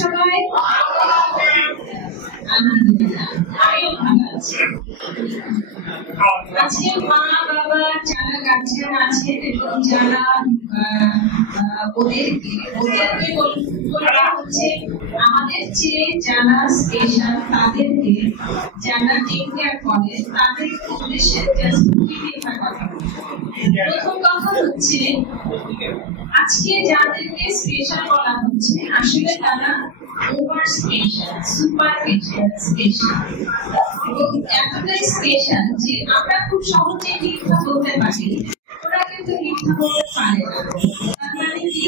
সবাই? আলহামদুলিল্লাহ, আমিও ভালো আছি। আজকে মা বাবা যারা গার্জিয়ান আছেন এবং যারা ওদেরকে বলা হচ্ছে আমাদের চেয়ে যারা স্পেশাল তাদেরকে যারা টেক কেয়ার করে তাদের উদ্দেশ্যে জাস্ট কথা বলবো। প্রথম কথা হচ্ছে আজকে যাদেরকে স্পেশাল বলা হচ্ছে আসলে তারা ওভার স্পেশাল, সুপার স্পেশাল এবং এতটাই স্পেশাল যে আমরা খুব সহজে মিথ্যা বলতে পারি, ওরা কিন্তু মিথ্যা বলতে পারে না। তার মানে কি,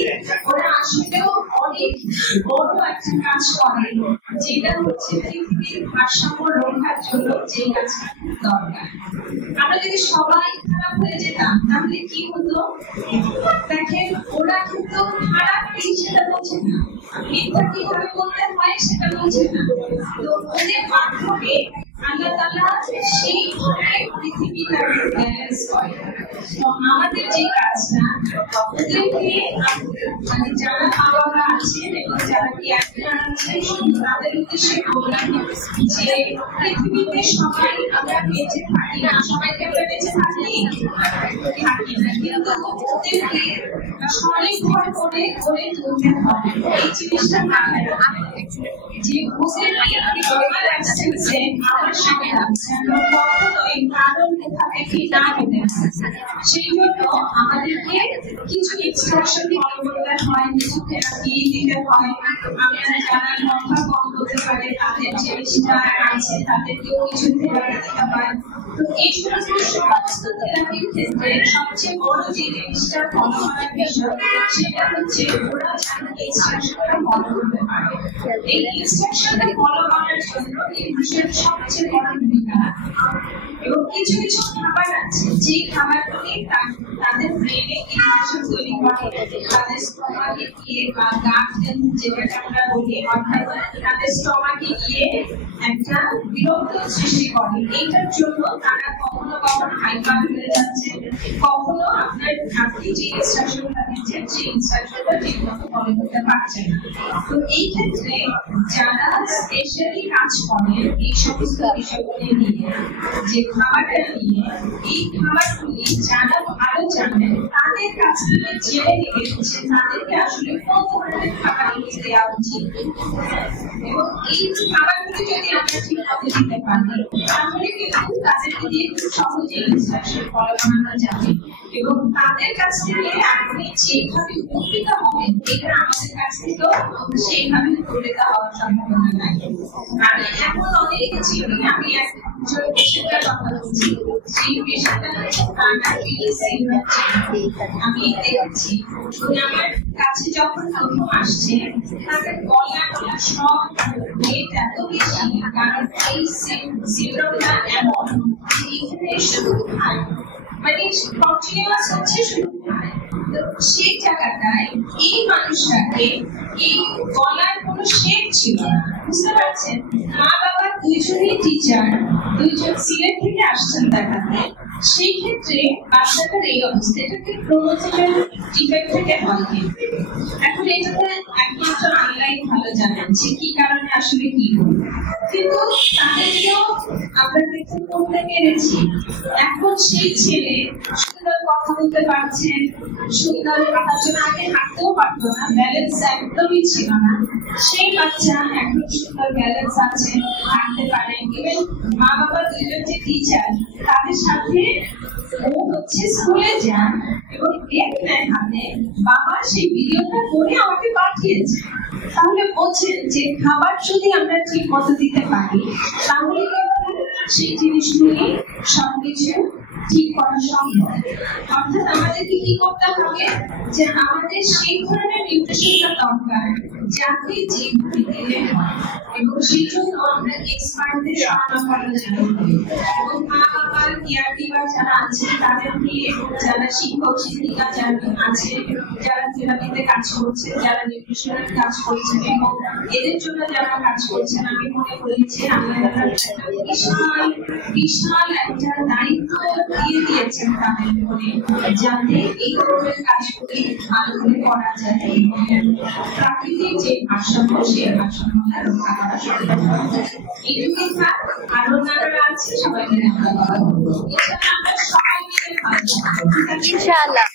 ওরা আসলেও অনেক বড় একটা কাজ করে, যেটা হচ্ছে পৃথিবীর ভারসাম্য রক্ষার জন্য যে কাজটা দরকার। আমরা যদি সবাই খারাপ হয়ে যেতাম তাহলে কি হতো? দেখেন, ওরা কিন্তু খারাপ কি সেটা বোঝে না, মিথ্যা কিভাবে বলতে হয় সেটা বোঝে না। তো ওদের মাধ্যমে আল্লাহ তাআলা সেইভাবে পৃথিবীটাকে ব্যালেন্স করে। তো আমাদের যে কাজটা, ওদেরকে মানে যারা বাবা আছেন এবং যারা কেয়ারটেকার আছেন তাদের উদ্দেশ্যে বললাম যে পৃথিবীতে সবাই আমরা বেঁচে থাকি না, সবাইকে আমরা বেঁচে থাকি না, কিন্তু ওদেরকে স্বনির্ভর করে গড়ে তুলতে হবে। এই জিনিসটা মাথায় রাখতে যে ওদের আসছে আমার সঙ্গে লাগছে, আমরা কখনোই কারণ কোথা থেকে না পেতে। সেই জন্য আমাদেরকে কিছু ইনস্ট্রাকশন ফলো করতে হয়, কিছু থেরাপি দিতে হয়। আমরা যারা কথা কম বলতে পারে তাদের জিনিসটা আছে, তাদেরকেও কিছু থেরাপি দিতে হয়। তো এই সমস্ত থেরাপির ক্ষেত্রে সবচেয়ে বড় যে জিনিসটা ফলো করার বিষয় সেটা হচ্ছে ওরা যেন ইনস্ট্রাকশনটা ফলো করতে পারে। এই ইনস্ট্রাকশনটা ফলো করার জন্য এই বিষয়ের সবচেয়ে বড় ভূমিকা এবং কিছু কিছু খাবার আছে যে খাবারগুলি তাদের ব্রেনে ইনফরমেশন তৈরি করে, তাদের স্টমাকে গিয়ে বা গাট যেটাকে আমরা বলি, অর্থাৎ তাদের স্টমাকে গিয়ে একটা বিরক্ত সৃষ্টি করে। এইটার জন্য তারা কখনো কখনো হাইপার হয়ে যাচ্ছে, কখনো আপনি যে ইনস্ট্রাকশনটা দিচ্ছেন সেই ইনস্ট্রাকশনটা ঠিক মতো ফলো করতে পারছে না। তো এই ক্ষেত্রে যারা স্পেশালি কাজ করেন এই সমস্ত বিষয়গুলি নিয়ে, যে খাবারটা নিয়ে, এই খাবারগুলি যারা ভালো জানেন তাদের কাছ থেকে জেনে নিতে হচ্ছে তাদেরকে আসলে কোন ধরনের খাবারগুলি দেওয়া উচিত এবং এই খাবারগুলি যদি আমরা ঠিক মতো দিতে পারি তাহলে কিন্তু তাদেরকে দিয়ে খুব সহজেই ইনস্ট্রাকশন ফলো করানো যাবে এবং তাদের কাছ থেকে আপনি যেভাবে উপকৃত হবেন এটা আমাদের কাছ থেকেও সেইভাবে উপকৃত হওয়ার সম্ভাবনা নাই। আর এখন অনেকে চিনি, আমি একজন পেশেন্টের কথা বলছি, সেই পেশেন্টটা আমি দেখছি আমার কাছে যখন প্রথম আসছে তাদের গলা সব ওয়েট এত বেশি, কারণ এই সিন্ড্রোমটা এমন এখানে শুধু খায়, মানে কন্টিনিউয়াস হচ্ছে শুধু খায়। তো সেই জায়গাটায় এই মানুষটাকে এই গলার কোনো শেপ ছিল না, বুঝতে পারছেন? মা বাবা দুইজনই টিচার, দুইজন সিলেট থেকে আসছেন দেখাতে। সেই ক্ষেত্রে বাচ্চাটার এই অবস্থা, এটাকে ক্রোমোজোমের ডিফেক্ট থেকে হয়। এখন এটাতে একমাত্র আল্লাহ ভালো জানেন যে কি কারণে আসলে কি হল, কিন্তু তাদেরকেও আমরা দেখতে করতে পেরেছি। এখন সেই ছেলে সুন্দর কথা বলতে পারছেন, সুন্দর তার জন্য আগে হাঁটতেও পারতো না, ব্যালেন্স একদমই ছিল না। সেই বাচ্চা এখন সুন্দর ব্যালেন্স আছে, হাঁটতে পারে। ইভেন মা বাবা দুইজন যে টিচার তাদের সাথে ও হচ্ছে স্কুলে যান এবং দেখলেন হাতে বাবা সেই ভিডিওটা করে আমাকে পাঠিয়েছে। তাহলে বলছেন যে খাবার যদি আমরা ঠিক মতো দিতে পারি তাহলে সেই জিনিসগুলি সবকিছু ঠিক করা সম্ভব। অর্থাৎ আমাদেরকে কি করতে হবে যে আমাদের সেই ধরনের নিউট্রিশনটা দরকার যাতে যেভাবে দিলে হয় এবং সেই জন্য আমরা এক্সপার্টদের শরণাপন্ন জানাবো এবং মা বাবা কেয়ারটেকার যারা আছে তাদেরকে, যারা শিক্ষক শিক্ষিকা যারা আছে, যারা থেরাপিতে কাজ করছে, যারা নিউট্রিশনের কাজ করছেন এবং এদের জন্য যারা কাজ করছেন, আমি মনে করি যে আমরা বিশাল একটা দায়িত্ব দিয়ে দিয়েছেন তাদের মনে, যাতে এই ধরনের কাজগুলি ভালো করে করা যায়। প্রাকৃতিক যে ভারসাম্য সেই ভারসাম্যটা রক্ষা করা সম্ভব। এইটুকুই থাক, আরো যারা আছে সবাই মিলে আমরা কথা বলবো। আমরা সবাই মিলে ভালো থাকবো। ইনশাআল্লাহ।